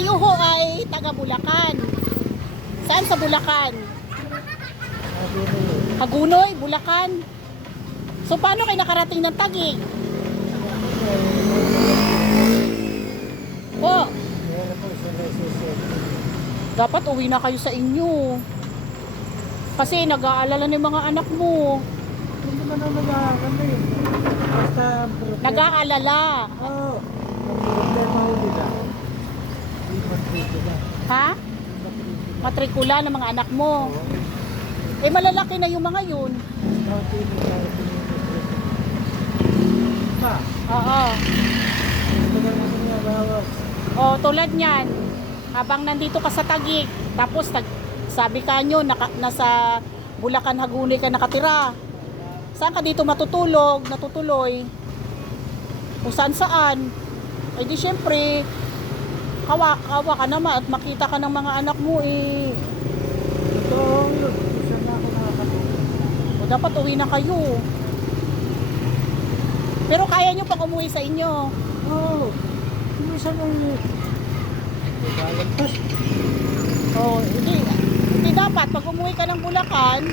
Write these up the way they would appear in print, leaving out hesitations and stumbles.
Kayo ho ay taga Bulacan. Saan sa Bulacan? Hagunoy, Bulacan. So paano kayo nakarating ng Taguig? Po. Dapat uwi na kayo sa inyo. Kasi nag-aalala ng mga anak mo. Hindi naman ako nag-aalala eh. Basta Nag-aalala. Oo. Ang problema ko nila. Hindi matrikula. Ha? Matrikula ng mga anak mo. Eh malalaki na yung mga yun. Oo. Oh, tulad niyan. Habang nandito ka sa Taguig, tapos sabi ka nyo, nasa Bulacan, Hagunoy ka nakatira. Saan ka dito matutulog, natutuloy? Kung saan. Eh di syempre, kawa ka naman at makita ka ng mga anak mo eh. Totoo yun. Isa na ako nakakatulog. O dapat uwi na kayo. Pero kaya nyo pang umuwi sa inyo. Oo. Hindi isa na yun. Lalagpas. Oh, hindi dapat pag umuwi ka ng Bulacan,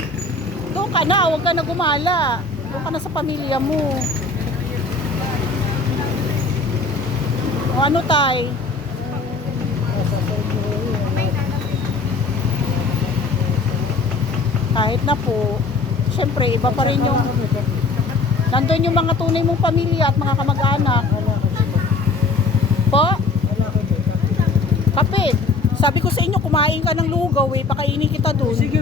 doon ka na, huwag ka na gumala. Doon ka na sa pamilya mo. O ano tay? Kahit na po, syempre iba pa rin yung nandun yung mga tunay mong pamilya at mga kamag-anak. Po? Kape. Sabi ko sa inyo, kumain ka ng lugaw eh, pakainin kita doon. Sige.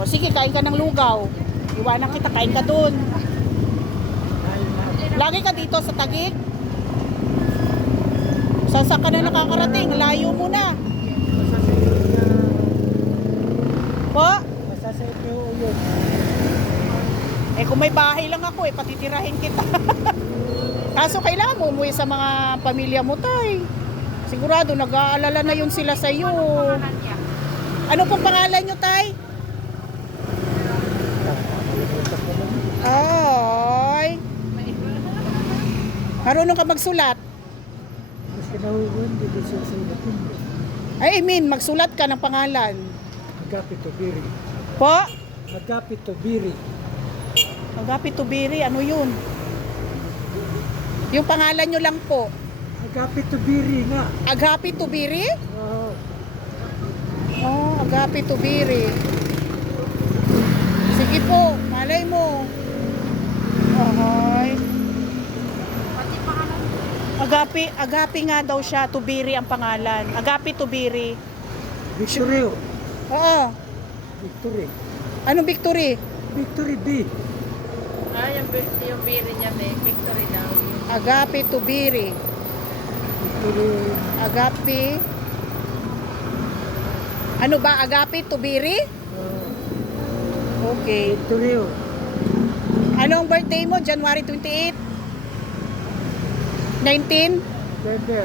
O sige, kain ka ng lugaw. Iwanan kita, kain ka doon. Lagi ka dito sa Taguig? Saan ka na nakakarating? Layo mo na. Po? Masasayot niyo yun. Eh kung may bahay lang ako eh, patitirahin kita. Kaso kailangan mo umuwi sa mga pamilya mo tay. Sigurado nag-aalala na yun sila sa iyo. Ano pong pangalan nyo tay? Ay. Marunong ka magsulat? Mas kinahuhun, hindi siya sa ilapin. I mean, magsulat ka ng pangalan. Agapi Tubiri. Po? Agapi Tubiri. Agapi Tubiri, ano yun? Yung pangalan nyo lang po. Agapi Tubiri nga. Agapi Tubiri? Oo. Oh, Agapi Tubiri. Sige po, malay mo. Okay. Agapi nga daw siya, Tubiri ang pangalan. Agapi Tubiri. Victory. Oo. Victory. Anong Victory? Victory B. Yung biri niya, Victory daw. Agapi Tubiri. Victory. Agapi. Ano ba? Agapi Tubiri? Okay. Victory. Anong birthday mo? January 28? 19? November.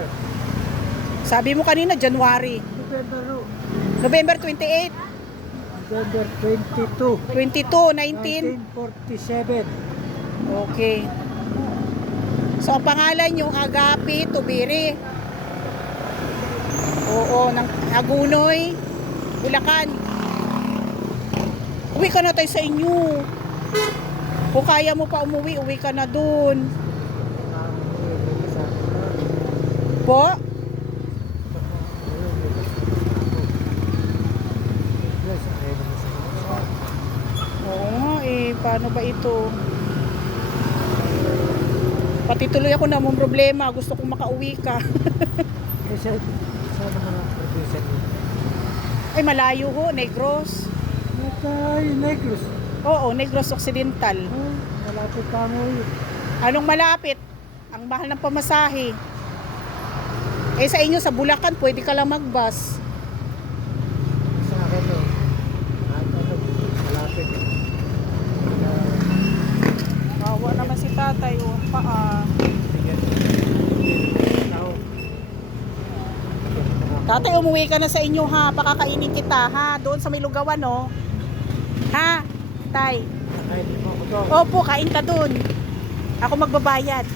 Sabi mo kanina, January. November. November 28? November 22. 22, 19? 1947. Okay. So, ang pangalan yung Agapi Tubiri. Oo, ng Hagunoy, Bulacan. Uwi ka na tayo sa inyo. Kung kaya mo pa umuwi, uwi ka na dun. Po? Oo nga eh, paano ba ito? Pati tuloy ako na mong problema, gusto kong makauwi ka. Sana mga producer niyo. Ay malayo ho, Negros. Negros. Oo, Negros Occidental. Malapit pa mo yun. Anong malapit? Ang mahal ng pamasahe. Eh sa inyo sa Bulacan, pwede ka lang magbus. Sa akin no. Malapit. Awa naman si tatay, oh, paa. Tatay, umuwi ka na sa inyo ha, pakakainin kita ha, doon sa may lugawan no. Ha, tay? Nakain mo ako to. Opo, kain ka doon. Ako magbabayad.